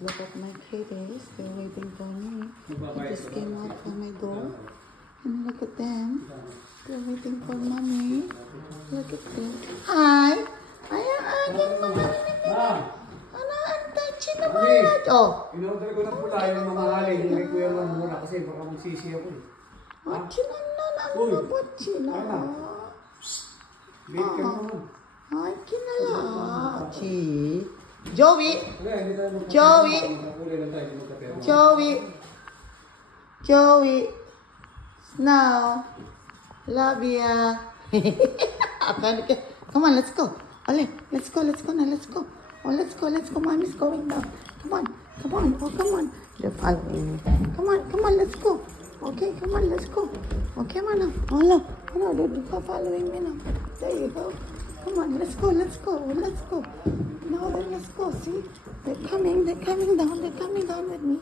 Look at my kitties. They're waiting for me. I just came out from my door. And look at them. They're waiting for mommy. Look at them. Hi! Ay, ang aking mga ano, ang touchy na mga. Oh! In-order ko na pula yung mamahalin. Hindi ko yung mura kasi baka magsisi ako. Watchin na na. Ano na watchin na? Bait ka naman. Ay, kinala. Joey! Joey! Joey! Joey! Snow! Love ya! Come on, let's go. Ole, let's go now, let's go. Oh, let's go. Mommy's going now. Come on. Oh, come on. They're following me. Come on, let's go. Okay, come on, let's go. Okay, man. Oh, no, they're following me now. There you go. Come on, let's go. Now then, let's go. See, they're coming down with me.